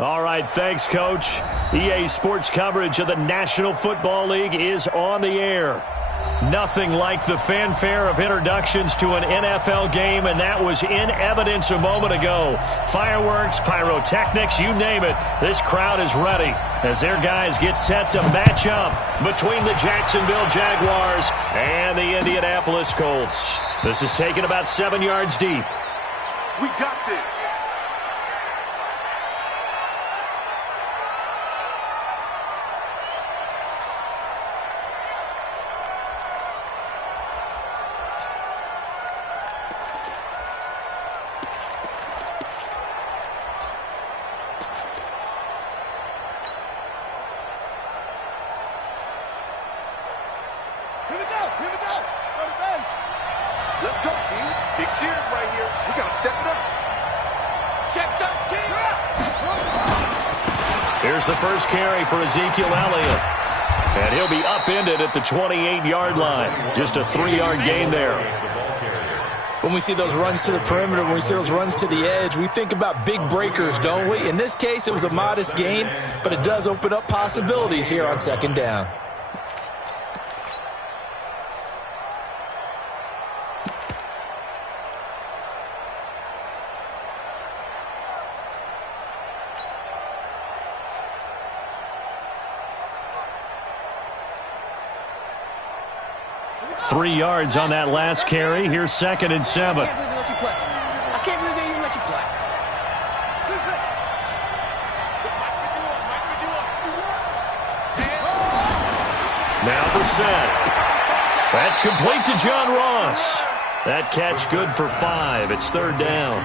All right, thanks, Coach. EA Sports coverage of the National Football League is on the air. Nothing like the fanfare of introductions to an NFL game, and that was in evidence a moment ago. Fireworks, pyrotechnics, you name it. This crowd is ready as their guys get set to match up between the Jacksonville Jaguars and the Indianapolis Colts. This is taken about 7 yards deep. We got this. Here's the first carry for Ezekiel Elliott. And he'll be upended at the 28-yard line. Just a 3-yard gain there. When we see those runs to the perimeter, when we see those runs to the edge, we think about big breakers, don't we? In this case, it was a modest gain, but it does open up possibilities here on second down. Three yards on that last carry. Here's 2nd and 7. I can't believe they even let you play. Now Brissett. That's complete to John Ross. That catch good for 5. It's 3rd down.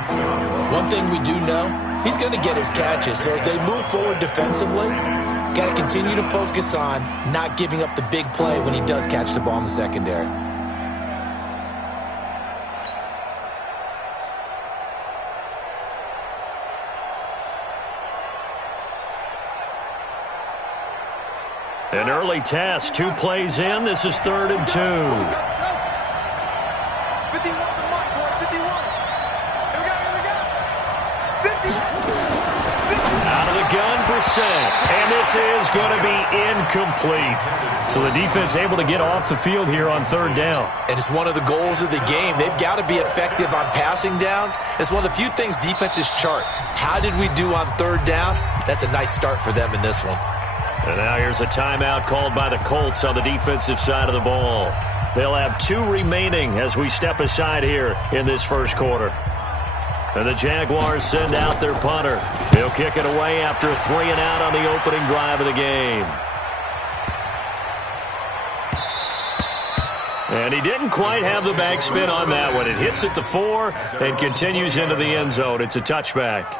One thing we do know, he's going to get his catches. So as they move forward defensively, got to continue to focus on not giving up the big play when he does catch the ball in the secondary. An early test. 2 plays in. This is 3rd and 2. 51 to Mike, boy. 51. Here we go. 51. Out of the gun, Brissett. And this is going to be incomplete. So the defense able to get off the field here on 3rd down. And it's one of the goals of the game. They've got to be effective on passing downs. It's one of the few things defenses chart. How did we do on 3rd down? That's a nice start for them in this one. And now here's a timeout called by the Colts on the defensive side of the ball. They'll have 2 remaining as we step aside here in this first quarter. And the Jaguars send out their punter. He'll kick it away after a 3 and out on the opening drive of the game. And he didn't quite have the backspin on that one. It hits at the 4 and continues into the end zone. It's a touchback.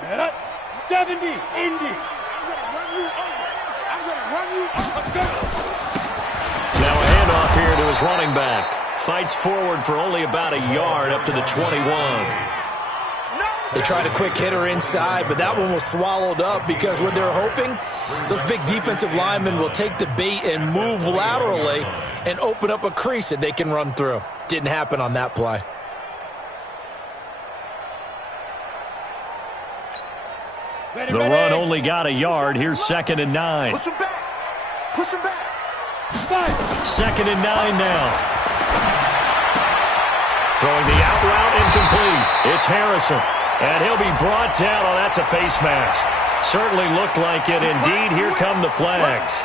Set up. 70. Indy. I'm going to run you over. I'm going to run you over. Now a handoff here to his running back. Fights forward for only about a yard up to the 21. They tried a quick hitter inside, but that one was swallowed up because what they're hoping, those big defensive linemen will take the bait and move laterally and open up a crease that they can run through. Didn't happen on that play. The run only got a yard. Here's 2nd and 9. Push him back. Push him back. 2nd and 9 now. Throwing the out route incomplete. It's Harrison. And he'll be brought down. Oh, that's a face mask. Certainly looked like it. Indeed, here come the flags.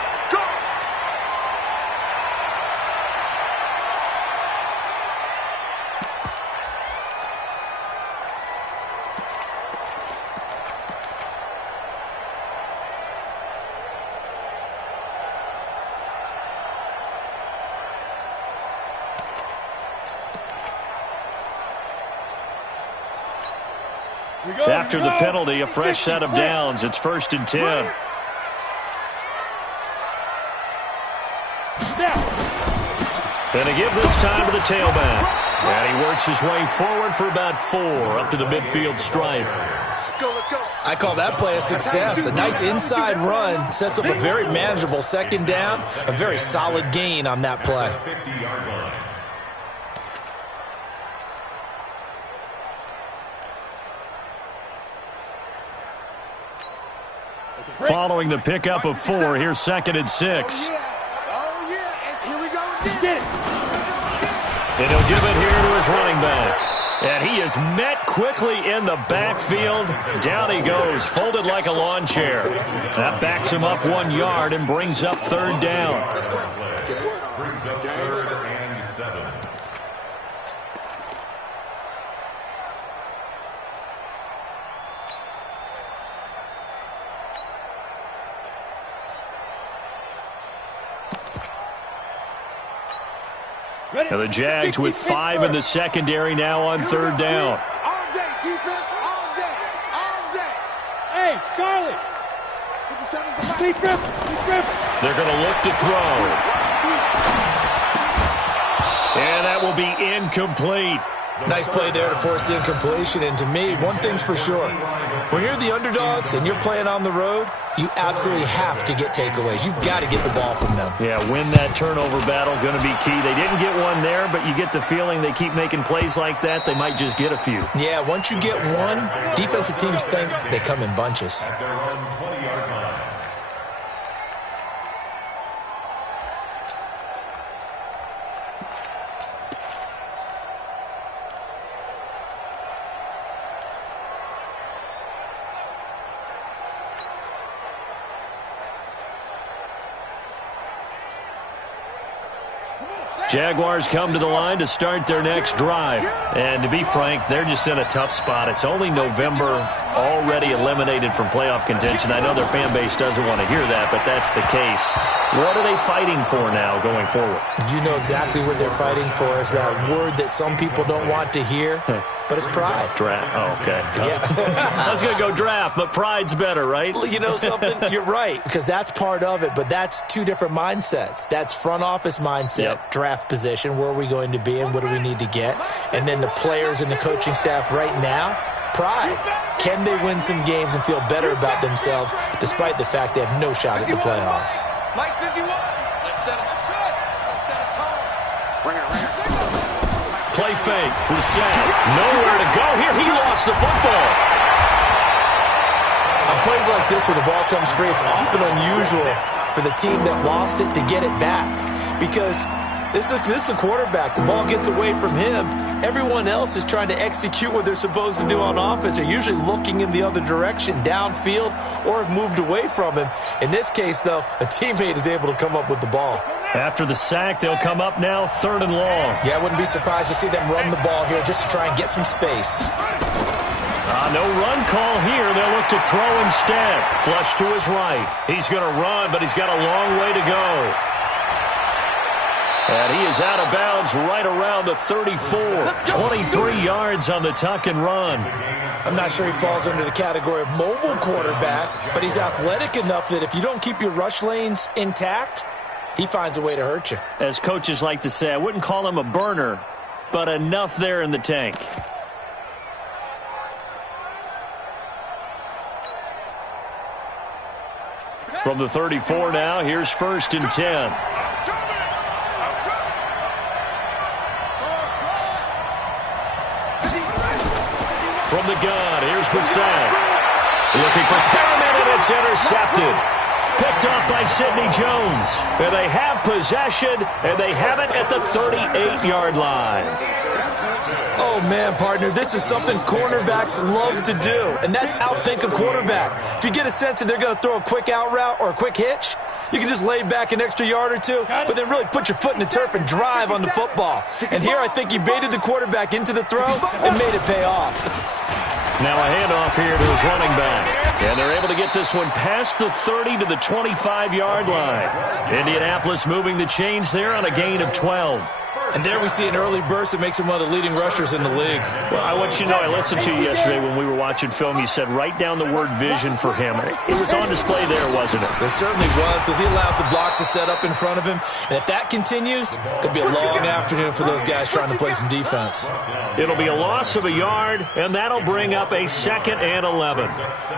After the penalty, a fresh set of downs. It's 1st and 10. And to give this time to the tailback. And he works his way forward for about 4 up to the midfield stripe. Let's go, let's go. I call that play a success. A nice inside run sets up a very manageable second down. A very solid gain on that play. Following the pickup of 4, here's 2nd and 6. Oh, yeah. And here we go again. And he'll give it here to his running back. And he is met quickly in the backfield. Down he goes, folded like a lawn chair. That backs him up 1 yard and brings up 3rd down. Brings up 3rd and 7. And the Jags with 5 in the secondary now on 3rd down. All day, defense, all day, all day. Hey, Charlie. 57's the Sleep rip. They're going to look to throw. And that will be incomplete. Nice play there to force the incompletion. And to me, one thing's for sure. When you're the underdogs and you're playing on the road, you absolutely have to get takeaways. You've got to get the ball from them. Yeah, win that turnover battle, going to be key. They didn't get one there, but you get the feeling they keep making plays like that, they might just get a few. Yeah, once you get one, defensive teams think they come in bunches. At their own 20-yard line. Jaguars come to the line to start their next drive. And to be frank, they're just in a tough spot. It's only November, already eliminated from playoff contention. I know their fan base doesn't want to hear that, but that's the case. What are they fighting for now going forward? You know exactly what they're fighting for. Is that word that some people don't want to hear, but it's pride. Draft. Oh, okay. Yeah. I was going to go draft, but pride's better, right? You know something? You're right, because that's part of it, but that's two different mindsets. That's front office mindset, draft position, where are we going to be and what do we need to get? And then the players and the coaching staff right now, pride. Can they win some games and feel better about themselves despite the fact they have no shot at the playoffs? Mike 51. Let's set it. Let's set a tone. Bring it. Play fake. Brissett. Nowhere to go here. He lost the football. On plays like this where the ball comes free, it's often unusual for the team that lost it to get it back. Because this is the quarterback. The ball gets away from him. Everyone else is trying to execute what they're supposed to do on offense. They're usually looking in the other direction, downfield, or have moved away from him. In this case, though, a teammate is able to come up with the ball. After the sack, they'll come up now 3rd and long. Yeah, I wouldn't be surprised to see them run the ball here just to try and get some space. No run call here. They'll look to throw instead. Flush to his right. He's going to run, but he's got a long way to go. And he is out of bounds right around the 34. 23 yards on the tuck and run. I'm not sure he falls under the category of mobile quarterback, but he's athletic enough that if you don't keep your rush lanes intact, he finds a way to hurt you. As coaches like to say, I wouldn't call him a burner, but enough there in the tank. From the 34 now, here's 1st and 10. From the gun, here's Brissett. Looking for Perriman, and it's intercepted. Picked off by Sidney Jones. And they have possession, and they have it at the 38-yard line. Oh, man, partner, this is something cornerbacks love to do, and that's outthink a quarterback. If you get a sense that they're going to throw a quick out route or a quick hitch, you can just lay back an extra yard or two, but then really put your foot in the turf and drive on the football. And here I think he baited the quarterback into the throw and made it pay off. Now a handoff here to his running back. And they're able to get this one past the 30 to the 25-yard line. Indianapolis moving the chains there on a gain of 12. And there we see an early burst that makes him one of the leading rushers in the league. Well, I want you to know, I listened to you yesterday when we were watching film. You said write down the word vision for him. It was on display there, wasn't it? It certainly was, because he allows the blocks to set up in front of him. And if that continues, it could be a long afternoon for those guys trying to play some defense. It'll be a loss of a yard, and that'll bring up a 2nd and 11. Let's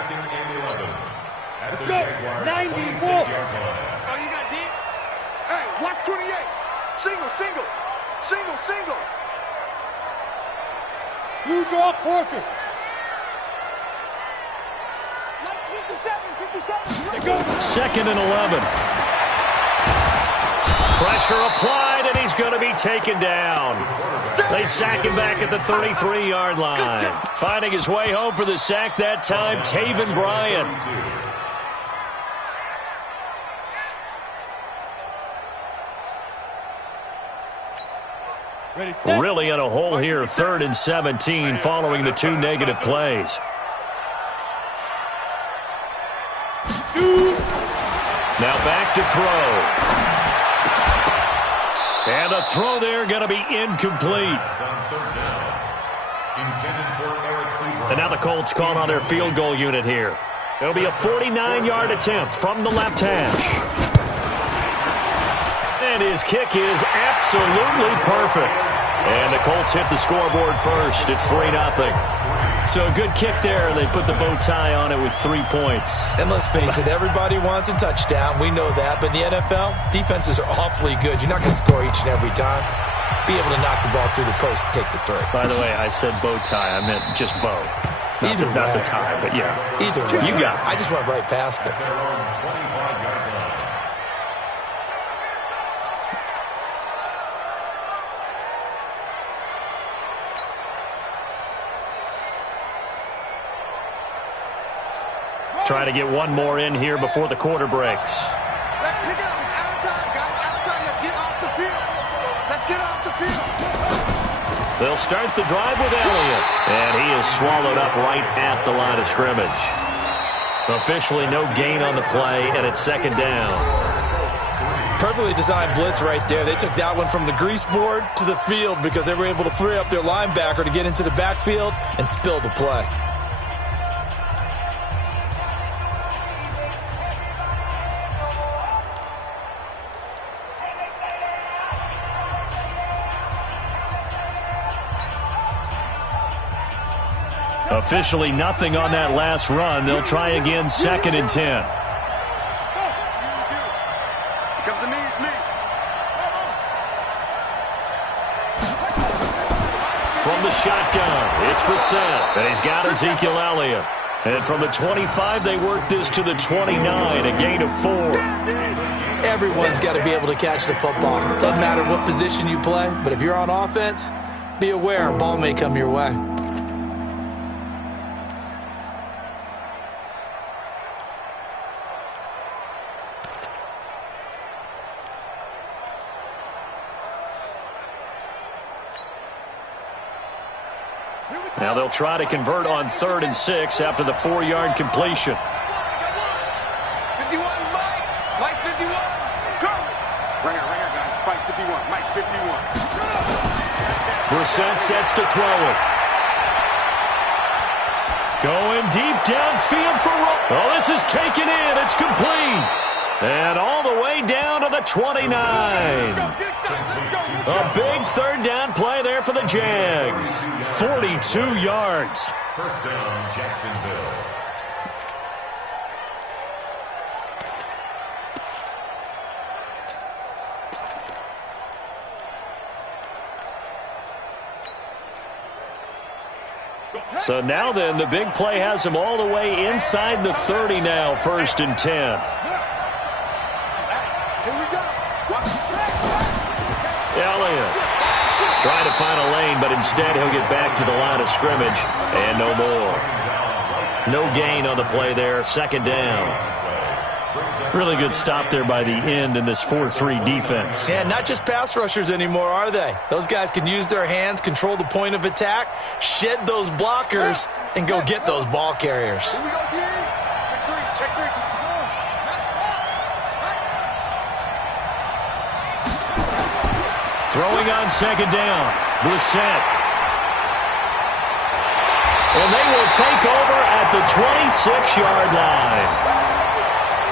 go. 94. Oh, you got deep? Hey, watch 28. Single, single. Single, single. You draw quarters. Let's 57. Let's go. 2nd and 11. Pressure applied, and he's going to be taken down. They sack him back at the 33-yard line. Finding his way home for the sack that time, Taven Bryan. Really in a hole here, 3rd and 17, following the 2 negative plays. Now back to throw. And the throw there going to be incomplete. And now the Colts call on their field goal unit here. It'll be a 49-yard attempt from the left hash. And his kick is absolutely perfect. And the Colts hit the scoreboard first. It's 3-0. So a good kick there. They put the bow tie on it with 3 points. And let's face it, everybody wants a touchdown. We know that. But in the NFL, defenses are awfully good. You're not going to score each and every time. Be able to knock the ball through the post and take the 3. By the way, I said bow tie. I meant just bow. Not the tie, but yeah. Either way. You got it. I just went right past it. Trying to get one more in here before the quarter breaks. Let's pick it up. It's out of time, guys. Out of time. Let's get off the field. Let's get off the field. They'll start the drive with Elliott. And he is swallowed up right at the line of scrimmage. Officially no gain on the play, and it's 2nd down. Perfectly designed blitz right there. They took that one from the grease board to the field because they were able to free up their linebacker to get into the backfield and spill the play. Officially nothing on that last run. They'll try again, 2nd and 10. Here comes the me. From the shotgun, it's Brissett, and he's got Ezekiel Elliott. And from the 25, they work this to the 29, a gain of 4. Everyone's got to be able to catch the football. Doesn't matter what position you play, but if you're on offense, be aware a ball may come your way. Now they'll try to convert on 3rd and 6 after the 4-yard completion. 51, Mike 51. Go. Ringer, guys. Mike 51. Mike 51. Brissett sets to throw it. Going deep downfield for Rowe. Oh, this is taken in. It's complete. And all the way down to the 29. A big 3rd down play there for the Jags. 42 yards. First down, Jacksonville. So now then, the big play has him all the way inside the 30 now, 1st and 10. Here we go. Elliott trying to find a lane, but instead he'll get back to the line of scrimmage and no more. No gain on the play there, 2nd down. Really good stop there by the end in this 4-3 defense. Yeah, not just pass rushers anymore, are they? Those guys can use their hands, control the point of attack, shed those blockers, and go get those ball carriers. Here we go, Gary. Check 3. Throwing on second down. Brissett. And they will take over at the 26-yard line.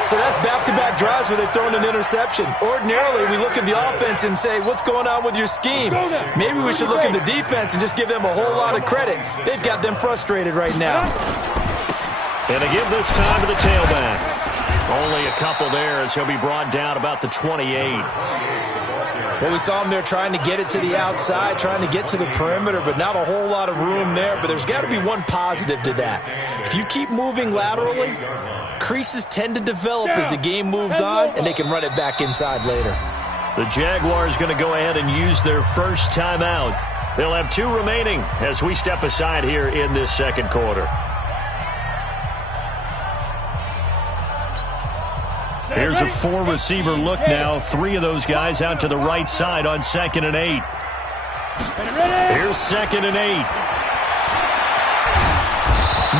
So that's back-to-back drives where they've thrown an interception. Ordinarily, we look at the offense and say, what's going on with your scheme? Maybe we should look at the defense and just give them a whole lot of credit. They've got them frustrated right now. And they give this time to the tailback. Only a couple there as he'll be brought down about the 28. Well, we saw him there trying to get it to the outside, trying to get to the perimeter, but not a whole lot of room there. But there's got to be one positive to that. If you keep moving laterally, creases tend to develop as the game moves on, and they can run it back inside later. The Jaguars going to go ahead and use their first timeout. They'll have 2 remaining as we step aside here in this second quarter. Here's a 4-receiver look now. 3 of those guys out to the right side on 2nd and 8. Here's 2nd and 8.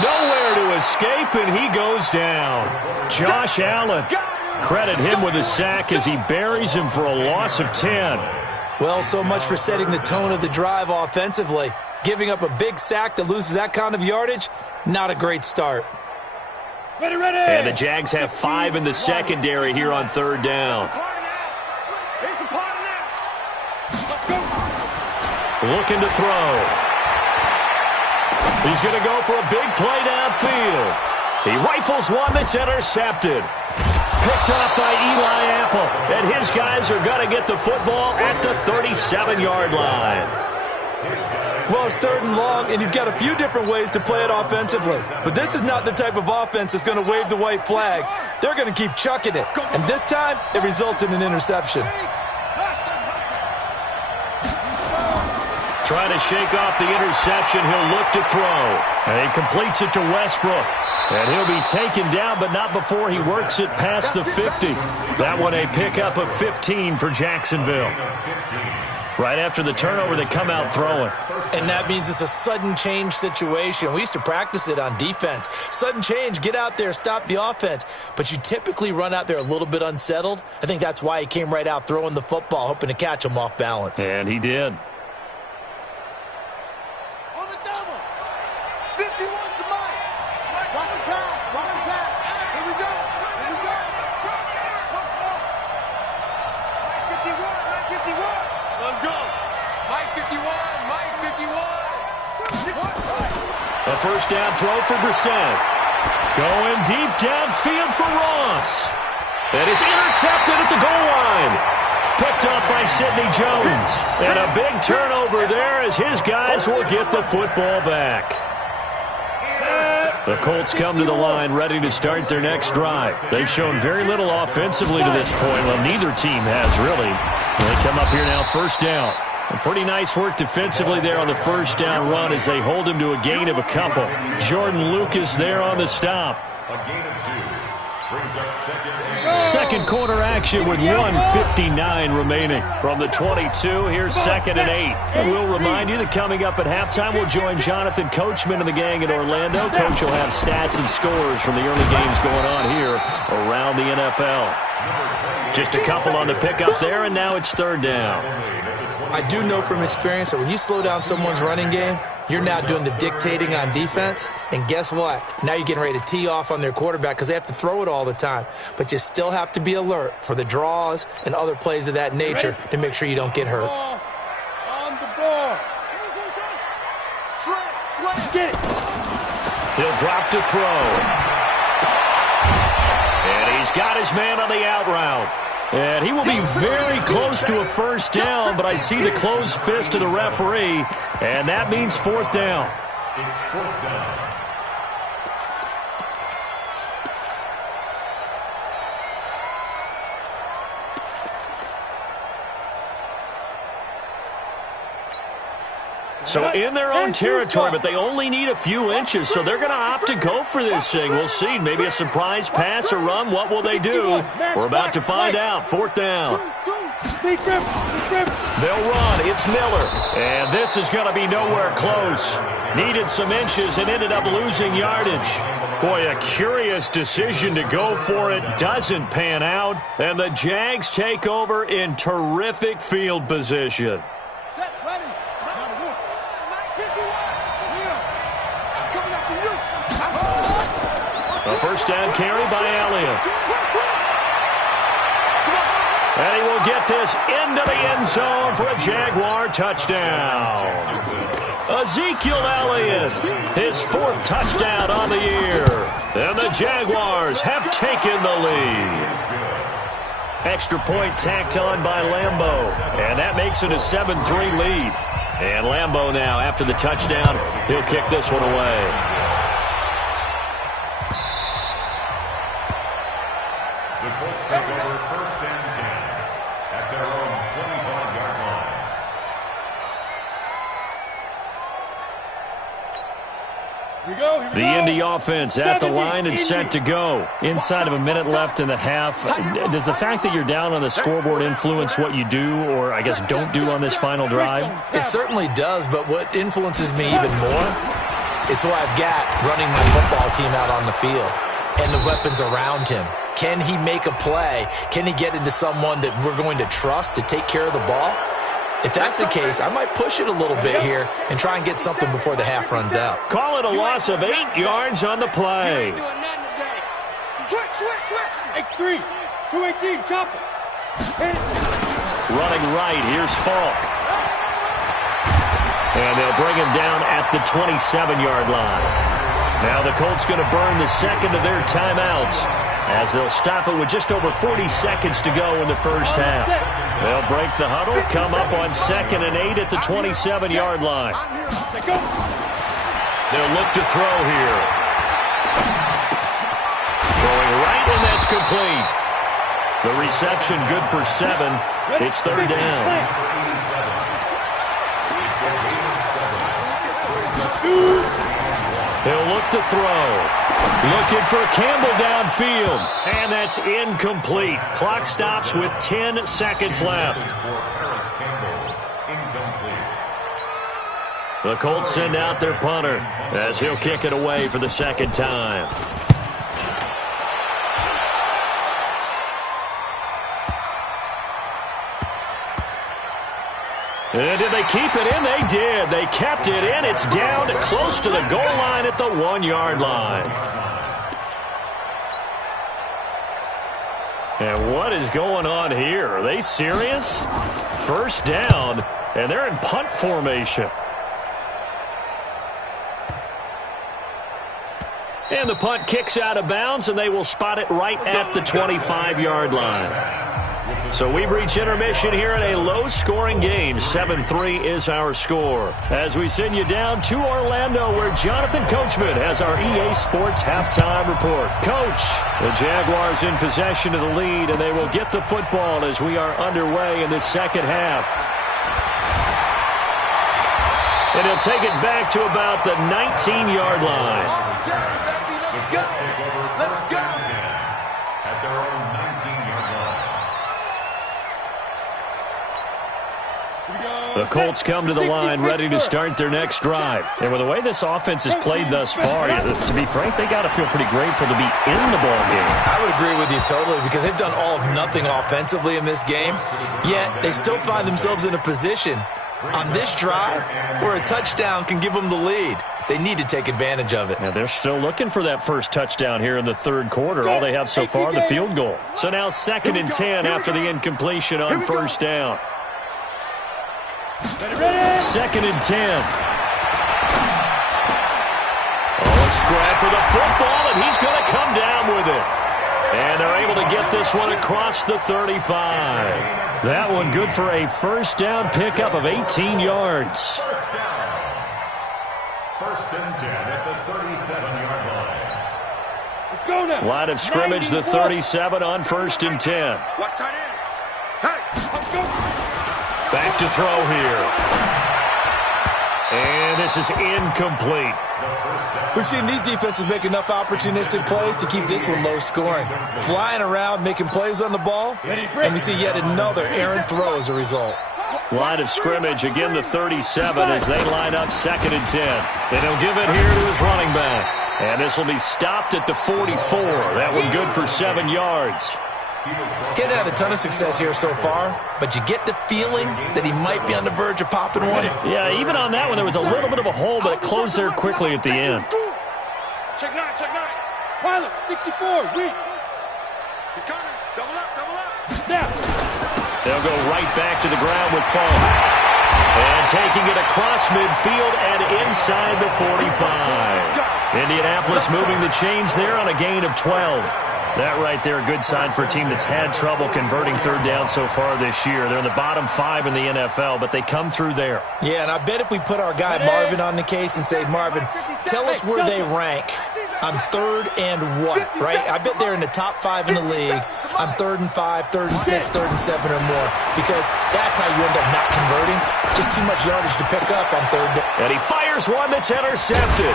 Nowhere to escape, and he goes down. Josh Allen. Credit him with a sack as he buries him for a loss of 10. Well, so much for setting the tone of the drive offensively. Giving up a big sack that loses that kind of yardage, not a great start. And the Jags have 5 in the secondary here on 3rd down. Looking to throw. He's going to go for a big play downfield. He rifles one that's intercepted. Picked off by Eli Apple. And his guys are going to get the football at the 37-yard line. Well, it's 3rd and long, and you've got a few different ways to play it offensively. But this is not the type of offense that's going to wave the white flag. They're going to keep chucking it. And this time, it results in an interception. Trying to shake off the interception. He'll look to throw. And he completes it to Westbrook. And he'll be taken down, but not before he works it past the 50. That one a pickup of 15 for Jacksonville. Right after the turnover, they come out throwing. And that means it's a sudden change situation. We used to practice it on defense. Sudden change, get out there, stop the offense. But you typically run out there a little bit unsettled. I think that's why he came right out throwing the football, hoping to catch him off balance. And he did. On the double. 51 to Mike. Watch the pass. Watch the pass. Here we go. Here we go. Once more. Mike 51. Mike 51. Let's go. Mike 51. Mike 51. A first down throw for Brissett. Going deep downfield for Ross. And it's intercepted at the goal line. Picked up by Sidney Jones. And a big turnover there as his guys will get the football back. The Colts come to the line ready to start their next drive. They've shown very little offensively to this point. Well, neither team has really. They come up here now, first down. And pretty nice work defensively there on the first down run as they hold him to a gain of a couple. Jordan Lucas there on the stop. A gain of 2. Brings up 2nd and 8. Second quarter action with 1:59 remaining. From the 22, here's 2nd and 8. And we'll remind you that coming up at halftime, we'll join Jonathan Coachman and the gang in Orlando. Coach will have stats and scores from the early games going on here around the NFL. Just a couple on the pickup there, and now it's 3rd down. I do know from experience that when you slow down someone's running game, you're now doing the dictating on defense. And guess what? Now you're getting ready to tee off on their quarterback because they have to throw it all the time. But you still have to be alert for the draws and other plays of that nature to make sure you don't get hurt. On the ball. Slam. Get it. He'll drop to throw. And he's got his man on the out route. And he will be very close to a first down, but I see the closed fist of the referee, and that means 4th down. It's 4th down. So in their own territory, but they only need a few inches, so they're going to opt to go for this thing. We'll see. Maybe a surprise pass or run. What will they do? We're about to find out. 4th down. They'll run. It's Miller. And this is going to be nowhere close. Needed some inches and ended up losing yardage. Boy, a curious decision to go for it doesn't pan out, and the Jags take over in terrific field position. Set, ready. Now to work. 51. I'm coming after you. A first down carry by Elliott. And he will get this into the end zone for a Jaguar touchdown. Ezekiel Elliott, his 4th touchdown on the year. And the Jaguars have taken the lead. Extra point tacked on by Lambeau. And that makes it a 7-3 lead. And Lambeau now, after the touchdown, he'll kick this one away. The Colts take over 1st and 10 at their own 25-yard line. The Indy offense at the line and set to go. Inside of a minute left in the half. Does the fact that you're down on the scoreboard influence what you do, or I guess don't do on this final drive? It certainly does, but what influences me even more is who I've got running my football team out on the field and the weapons around him. Can he make a play? Can he get into someone that we're going to trust to take care of the ball? If that's the case, I might push it a little bit here and try and get something before the half runs out. Call it a loss of 8 yards on the play. Switch. X3, 218, chop it. Running right, here's Falk. And they'll bring him down at the 27-yard line. Now the Colts going to burn the second of their timeouts as they'll stop it with just over 40 seconds to go in the first half. They'll break the huddle, come up on 2nd and 8 at the 27-yard line. They'll look to throw here. Throwing right, and that's complete. The reception good for 7. It's 3rd down. He'll look to throw. Looking for Campbell downfield. And that's incomplete. Clock stops with 10 seconds left. The Colts send out their punter as he'll kick it away for the 2nd time. And did they keep it in? They did. They kept it in. It's down close to the goal line at the 1-yard line. And what is going on here? Are they serious? First down, and they're in punt formation. And the punt kicks out of bounds, and they will spot it right at the 25-yard line. So we've reached intermission here in a low-scoring game. 7-3 is our score. As we send you down to Orlando, where Jonathan Coachman has our EA Sports halftime report. Coach, the Jaguars in possession of the lead, and they will get the football as we are underway in the second half. And he'll take it back to about the 19-yard line. Let's take over 1st and 10 at their own 19-yard line. The Colts come to the line ready to start their next drive. And with the way this offense has played thus far, to be frank, they got to feel pretty grateful to be in the ball game. I would agree with you totally because they've done all of nothing offensively in this game, yet they still find themselves in a position on this drive where a touchdown can give them the lead. They need to take advantage of it. Now they're still looking for that first touchdown here in the 3rd quarter. All they have so far, the field goal. So now 2nd and 10 after the incompletion on first down. 2nd and 10. Oh, a scrap for the football, and he's going to come down with it. And they're able to get this one across the 35. That one good for a first down pickup of 18 yards. First down. 1st and 10 at the 37-yard line. Let's go now. Line of scrimmage, the 37 on 1st and 10. Watch tight end. Hey. Let's go. Back to throw here. And this is incomplete. We've seen these defenses make enough opportunistic plays to keep this one low scoring. Flying around, making plays on the ball, and we see yet another errant throw as a result. Line of scrimmage, again the 37 as they line up 2nd and 10. And he'll give it here to his running back. And this will be stopped at the 44. That one good for 7 yards. He's had a ton of success here so far, but you get the feeling that he might be on the verge of popping one. Yeah, even on that one, there was a little bit of a hole, but it closed there quickly at the end. Check 9, check 9. Pilot, 64, weak. He's coming. Double up, double up. Now. They'll go right back to the ground with Fong. And taking it across midfield and inside the 45. Indianapolis moving the chains there on a gain of 12. That right there, a good sign for a team that's had trouble converting third down so far this year. They're in the bottom 5 in the NFL, but they come through there. Yeah, and I bet if we put our guy Marvin on the case and say, Marvin, tell us where they rank on 3rd and what, right? I bet they're in the top 5 in the league on 3rd and 5, 3rd and 6, 3rd and 7 or more, because that's how you end up not converting. Just too much yardage to pick up on 3rd down. And he fires one that's intercepted.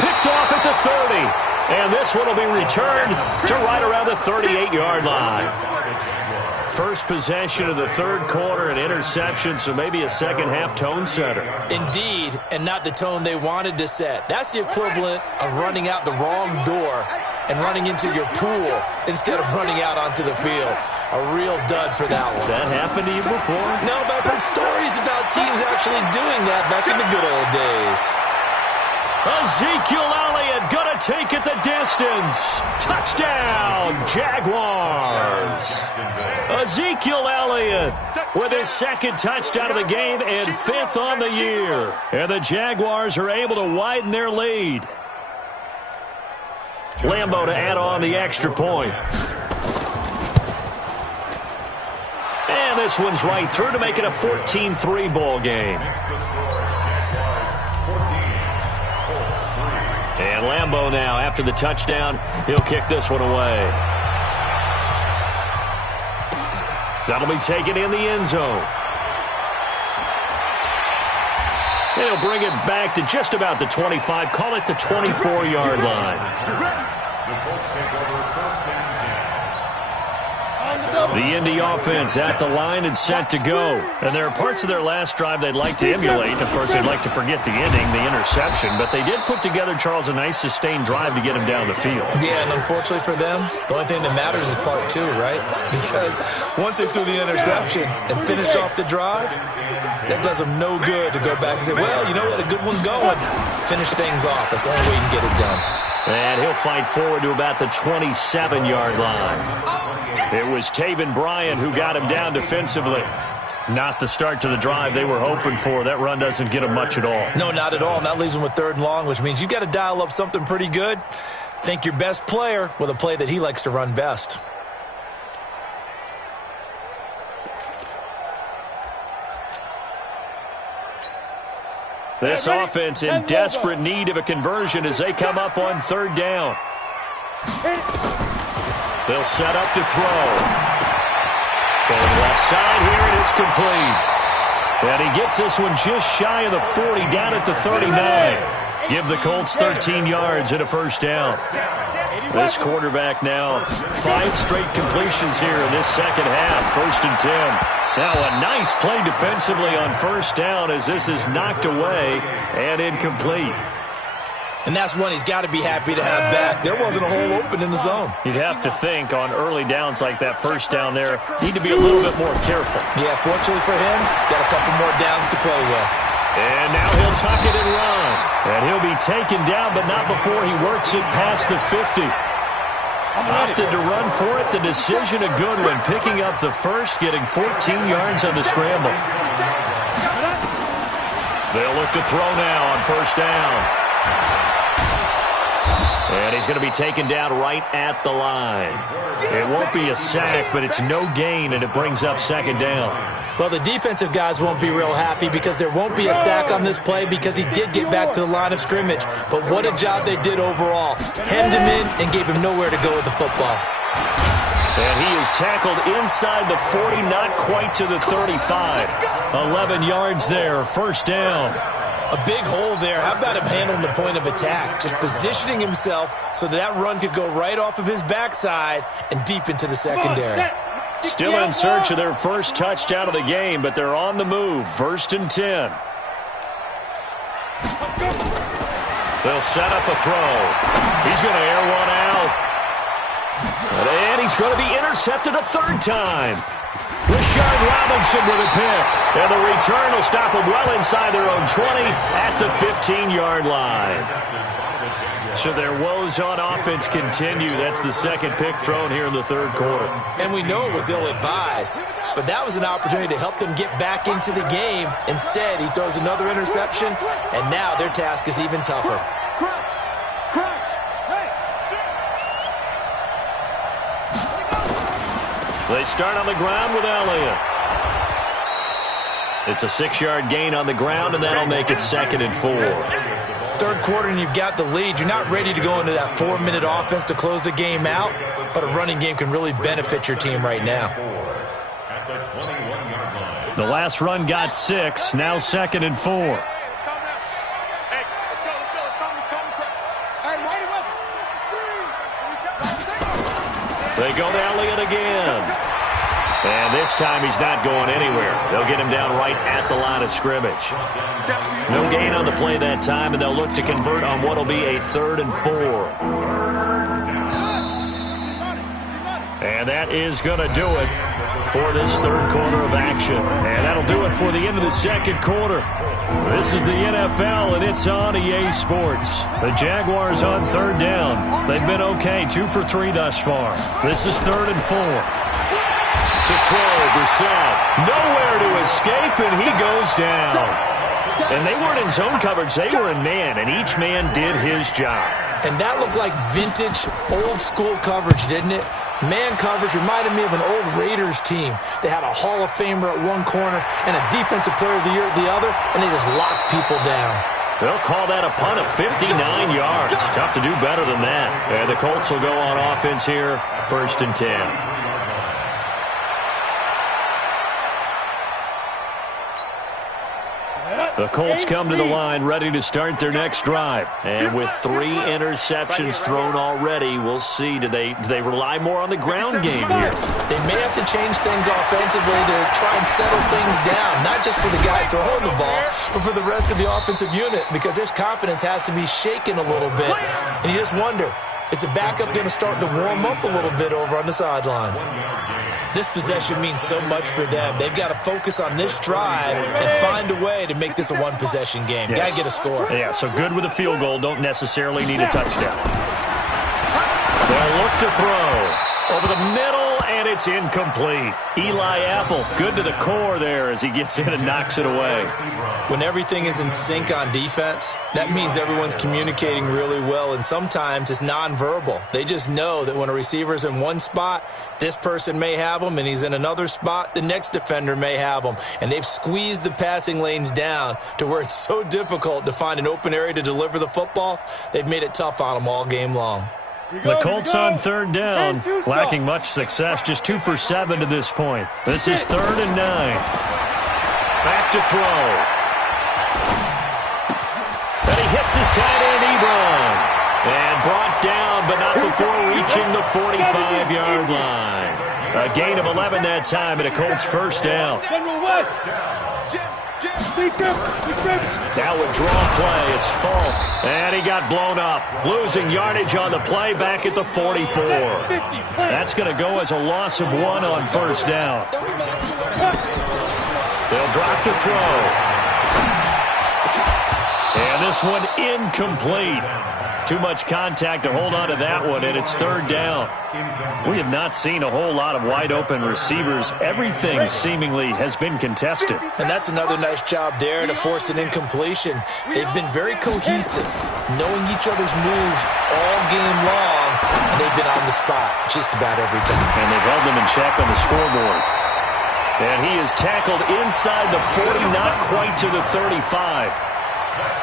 Picked off at the 30. And this one will be returned to right around the 38-yard line. First possession of the third quarter, an interception, so maybe a second-half tone setter. Indeed, and not the tone they wanted to set. That's the equivalent of running out the wrong door and running into your pool instead of running out onto the field. A real dud for that one. Has that happened to you before? No, but I've heard stories about teams actually doing that back in the good old days. Ezekiel Elliott gonna take it the distance. Touchdown, Jaguars. Ezekiel Elliott with his second touchdown of the game and 5th on the year. And the Jaguars are able to widen their lead. Lambeau to add on the extra point. And this one's right through to make it a 14-3 ball game. And Lambeau now, after the touchdown, he'll kick this one away. That'll be taken in the end zone. And he'll bring it back to just about the 25, call it the 24-yard line. The Colts take over 1st and 10. The Indy offense at the line and set to go. And there are parts of their last drive they'd like to emulate. Of course, they'd like to forget the ending, the interception. But they did put together, Charles, a nice sustained drive to get him down the field. Yeah, and unfortunately for them, the only thing that matters is part 2, right? Because once they threw the interception and finished off the drive, that does them no good to go back and say, well, you know what, a good one going. Finish things off. That's the only way you can get it done. And he'll fight forward to about the 27-yard line. It was Taven Bryan who got him down defensively. Not the start to the drive they were hoping for. That run doesn't get them much at all. No, not at all. And that leaves them with 3rd and long, which means you've got to dial up something pretty good. Think your best player with a play that he likes to run best. This offense in desperate need of a conversion as they come up on 3rd down. They'll set up to throw. Going left side here, and it's complete. And he gets this one just shy of the 40, down at the 39. Give the Colts 13 yards and a 1st down. This quarterback now 5 straight completions here in this second half. 1st and 10. Now a nice play defensively on 1st down as this is knocked away and incomplete. And that's one he's got to be happy to have back. There wasn't a hole open in the zone. You'd have to think on early downs like that 1st down there, need to be a little bit more careful. Yeah, fortunately for him, got a couple more downs to play with. And now he'll tuck it and run. And he'll be taken down, but not before he works it past the 50. Opted to run for it. The decision a good one. Picking up the 1st, getting 14 yards on the scramble. They'll look to throw now on 1st down. And he's going to be taken down right at the line. It won't be a sack, but it's no gain, and it brings up 2nd down. Well, the defensive guys won't be real happy because there won't be a sack on this play because he did get back to the line of scrimmage. But what a job they did overall. Hemmed him in and gave him nowhere to go with the football. And he is tackled inside the 40, not quite to the 35. 11 yards there, 1st down. A big hole there. How about him handling the point of attack? Just positioning himself so that run could go right off of his backside and deep into the secondary. Still in search of their 1st touchdown of the game, but they're on the move. 1st and 10. They'll set up a throw. He's going to air one out. And he's going to be intercepted a third time. Rashard Robinson with a pick. And the return will stop them well inside their own 20 at the 15-yard line. So their woes on offense continue. That's the second pick thrown here in the third quarter. And we know it was ill-advised, but that was an opportunity to help them get back into the game. Instead, he throws another interception, and now their task is even tougher. Crunch! Crunch! Hey! They start on the ground with Elliott. It's a 6-yard gain on the ground, and that'll make it 2nd and 4. Third quarter and you've got the lead. You're not ready to go into that 4-minute offense to close the game out, but a running game can really benefit your team right now. The last run got 6, now 2nd and 4. They go to Elliott again. And this time he's not going anywhere. They'll get him down right at the line of scrimmage. No gain on the play that time, and they'll look to convert on what will be a 3rd and 4. And that is going to do it for this third quarter of action. And that'll do it for the end of the second quarter. This is the NFL, and it's on EA Sports. The Jaguars on third down. They've been okay, 2 for 3 thus far. This is 3rd and 4. To throw, Brissett. Nowhere to escape, and he goes down. And they weren't in zone coverage. They were in man, and each man did his job. And that looked like vintage, old-school coverage, didn't it? Man coverage reminded me of an old Raiders team. They had a Hall of Famer at one corner and a Defensive Player of the Year at the other, and they just locked people down. They'll call that a punt of 59 yards. Tough to do better than that. And the Colts will go on offense here, 1st and 10. The Colts come to the line ready to start their next drive. And with 3 interceptions thrown already, we'll see. Do they rely more on the ground game here? They may have to change things offensively to try and settle things down, not just for the guy throwing the ball, but for the rest of the offensive unit, because their confidence has to be shaken a little bit. And you just wonder, is the backup going to start to warm up a little bit over on the sideline? This possession means so much for them. They've got to focus on this drive and find a way to make this a one-possession game. Yes. Got to get a score. Yeah, so good with a field goal. Don't necessarily need a touchdown. They'll look to throw over the middle, and it's incomplete. Eli Apple, good to the core there as he gets in and knocks it away. When everything is in sync on defense, that means everyone's communicating really well, and sometimes it's nonverbal. They just know that when a receiver's in one spot, this person may have him, and he's in another spot, the next defender may have him. And they've squeezed the passing lanes down to where it's so difficult to find an open area to deliver the football. They've made it tough on them all game long. The Colts on third down, lacking much success, just 2 for 7 to this point. This is 3rd and 9. Back to throw. And he hits his tight end, Ebron. And brought down, but not before reaching the 45-yard line. A gain of 11 that time, and a Colts first down. Now with draw play, it's Falk. And he got blown up. Losing yardage on the play back at the 44. That's going to go as a loss of 1 on first down. They'll drop to throw. And this one incomplete. Too much contact to hold on to that one, and it's 3rd down. We have not seen a whole lot of wide-open receivers. Everything seemingly has been contested. And that's another nice job there to force an incompletion. They've been very cohesive, knowing each other's moves all game long, and they've been on the spot just about every time. And they've held them in check on the scoreboard. And he is tackled inside the 40, not quite to the 35.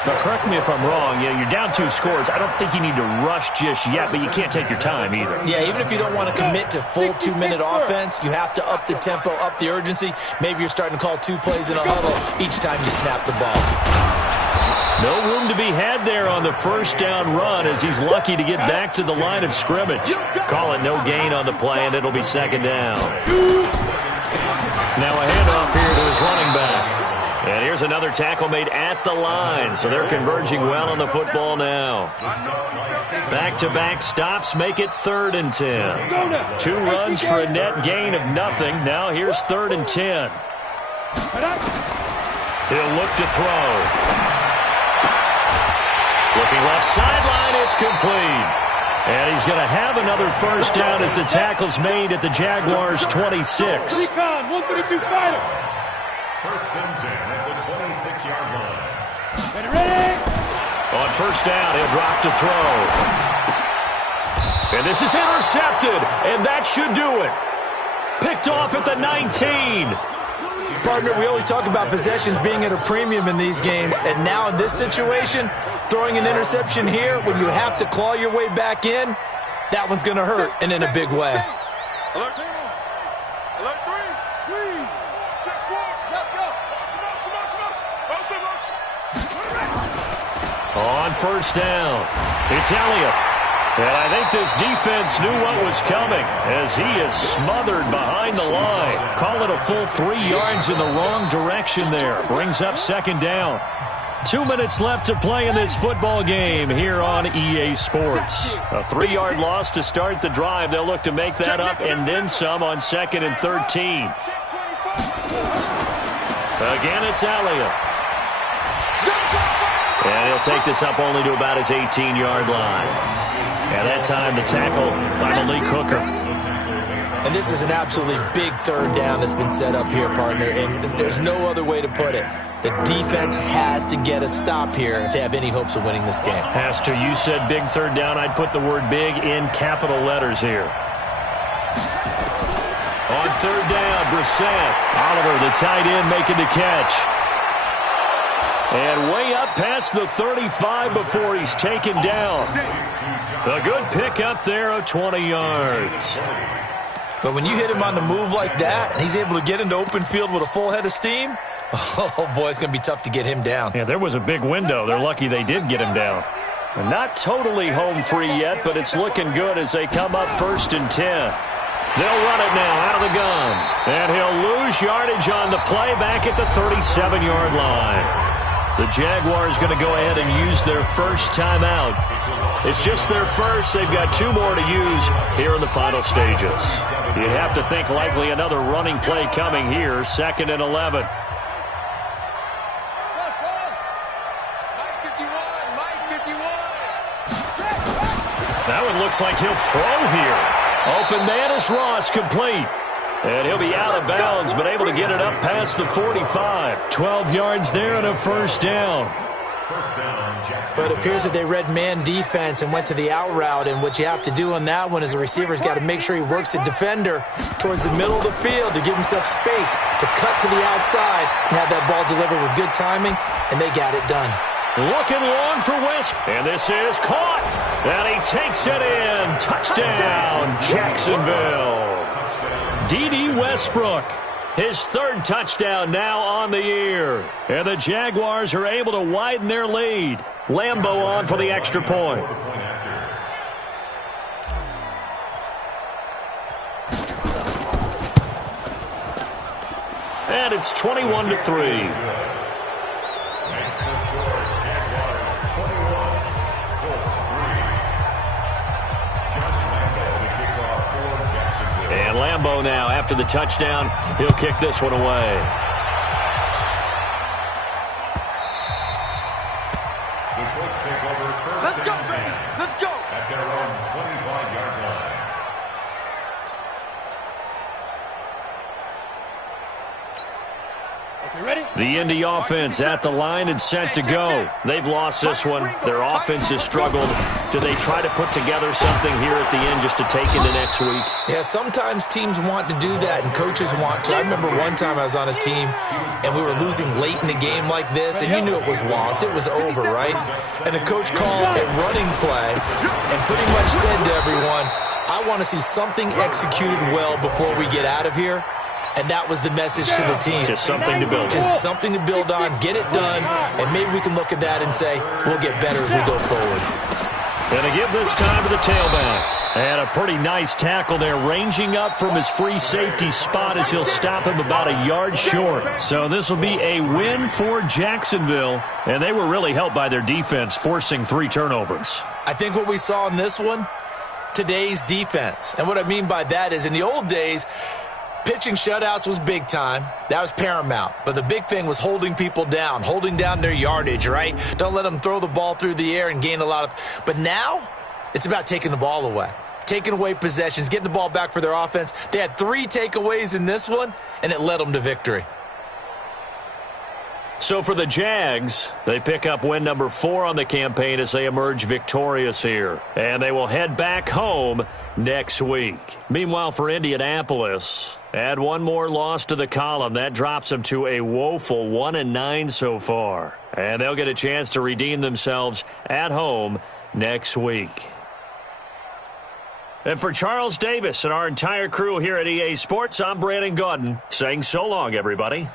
Now, correct me if I'm wrong. Yeah, you're down 2 scores. I don't think you need to rush just yet, but you can't take your time either. Yeah, even if you don't want to commit to full 2-minute offense, you have to up the tempo, up the urgency. Maybe you're starting to call 2 plays in a huddle each time you snap the ball. No room to be had there on the first down run as he's lucky to get back to the line of scrimmage. Call it no gain on the play, and it'll be 2nd down. Now a handoff here to his running back. And here's another tackle made at the line, so they're converging well on the football now. Back-to-back stops make it 3rd and 10. 2 runs for a net gain of nothing. Now here's 3rd and 10. He'll look to throw. Looking left sideline, it's complete. And he's going to have another first down as the tackle's made at the Jaguars' 26. 132 fighter. 1st and 10 at the 26-yard line. Ready? On first down, he'll drop to throw. And this is intercepted, and that should do it. Picked off at the 19. Partner, we always talk about possessions being at a premium in these games, and now in this situation, throwing an interception here when you have to claw your way back in, that one's going to hurt, and in a big way. Alert 3. Squeeze. Check 4. Go. On first down, it's Elliott. And I think this defense knew what was coming as he is smothered behind the line. Call it a full 3 yards in the wrong direction there. Brings up 2nd down. 2 minutes left to play in this football game here on EA Sports. A 3-yard loss to start the drive. They'll look to make that up and then some on 2nd and 13. Again, it's Elliott. And he'll take this up only to about his 18-yard line. And that time the tackle by Malik Hooker. And this is an absolutely big 3rd down that's been set up here, partner, and there's no other way to put it. The defense has to get a stop here if they have any hopes of winning this game. Has to. You said big 3rd down. I'd put the word big in capital letters here. On 3rd down, Brissett. Oliver, the tight end, making the catch. And way up past the 35 before he's taken down. A good pick up there of 20 yards. But when you hit him on the move like that, and he's able to get into open field with a full head of steam, oh, boy, it's going to be tough to get him down. Yeah, there was a big window. They're lucky they did get him down. And not totally home free yet, but it's looking good as they come up 1st and 10. They'll run it now out of the gun. And he'll lose yardage on the play back at the 37-yard line. The Jaguars going to go ahead and use their first timeout. It's just their first. They've got 2 more to use here in the final stages. You'd have to think likely another running play coming here, 2nd and 11. Mike 51. That one looks like he'll throw here. Open man is Ross, complete. And he'll be out of bounds, but able to get it up past the 45. 12 yards there and a first down. But it appears that they read man defense and went to the out route, and what you have to do on that one is the receiver's got to make sure he works the defender towards the middle of the field to give himself space to cut to the outside and have that ball delivered with good timing, and they got it done. Looking long for West, and this is caught, and he takes it in. Touchdown, Jacksonville. D.D. Westbrook, his 3rd touchdown now on the year. And the Jaguars are able to widen their lead. Lambeau on for the extra point. And it's 21-3. And Lambeau now, after the touchdown, he'll kick this one away. The Colts take over 1st and 10. Let's go. At their own 25-yard line. Okay, ready? The Indy offense at the line and set to go. They've lost this one. Their offense has struggled. Do they try to put together something here at the end just to take into next week? Yeah, sometimes teams want to do that and coaches want to. I remember one time I was on a team and we were losing late in the game like this, and you knew it was lost. It was over, right? And the coach called a running play and pretty much said to everyone, I want to see something executed well before we get out of here. And that was the message to the team. Just something to build on. Just something to build on, get it done, and maybe we can look at that and say, we'll get better as we go forward. And to give this time to the tailback. And a pretty nice tackle there, ranging up from his free safety spot as he'll stop him about a yard short. So this will be a win for Jacksonville, and they were really helped by their defense, forcing 3 turnovers. I think what we saw in this one, today's defense. And what I mean by that is in the old days, pitching shutouts was big time. That was paramount. But the big thing was holding people down, holding down their yardage, right? Don't let them throw the ball through the air and gain a lot of. But now it's about taking the ball away, taking away possessions, getting the ball back for their offense. They had 3 takeaways in this one, and it led them to victory. So for the Jags, they pick up win number 4 on the campaign as they emerge victorious here. And they will head back home next week. Meanwhile, for Indianapolis, add one more loss to the column. That drops them to a woeful 1-9 so far. And they'll get a chance to redeem themselves at home next week. And for Charles Davis and our entire crew here at EA Sports, I'm Brandon Gaudin saying so long, everybody.